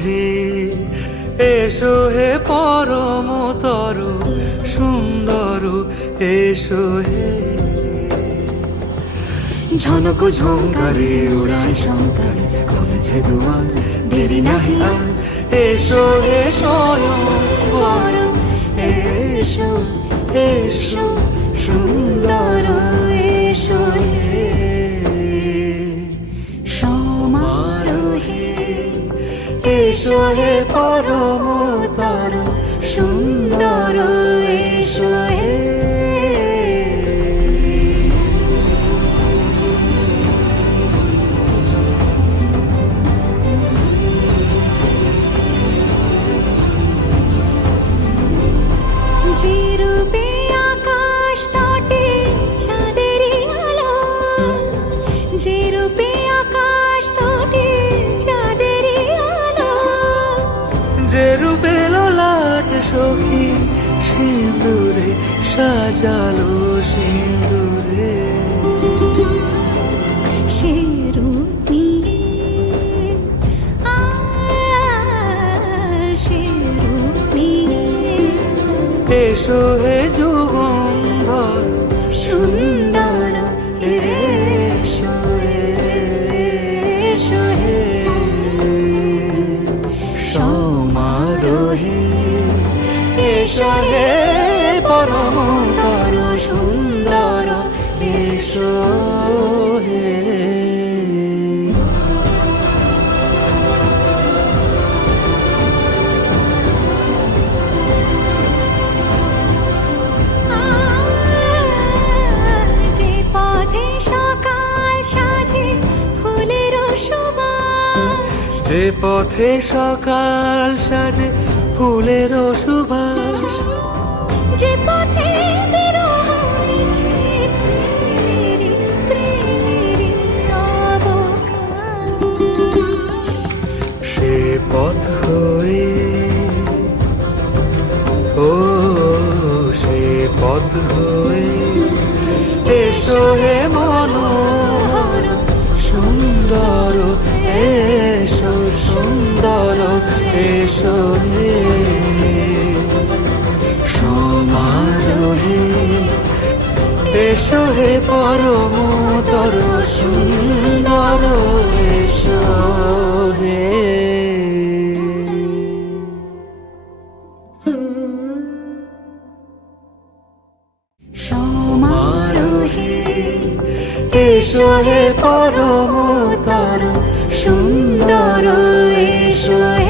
সমারোহে এসো হে পরমতর সুন্দর এসো হে। ঝনক ঝঙ্কারে উড়ায় শঙ্কারে খুলেছে দুয়ার, দেরি নাহি আর এসো হে স্বয়ং বর এসো এসো সুন্দর এসো হে। সমারোহে এসো হে পরমতর সুন্দর এসো হে। যে রূপে আকাশ তটে চাঁদেরই আলো, যে রূপে আকাশ তটে চাঁদেরই আলো, যে রূপে ললাট সখী সিঁদুরে সাজালো সিঁদুরে, সে রূপ নিয়ে সে রূপ নিয়ে এসো হে যুগন্ধর সুন্দর এসো এসো হে। সমারোহে এসো হে পরমতর সুন্দর এসো হে। যে পথে সকাল সাজে ফুলের সুবাস, যে পথে বিরহ মিছে প্রেমেরই প্রেমেরই অবকাশ, সে পথ হয়ে ও সে পথ হয়ে এসো হে মনোহর সুন্দর এসো সুন্দর এসো হে। সমারোহে এসো হে পরমতর সুন্দর এসো হে। সমারোহে এসো হে পরমতর সুন্দর এসো।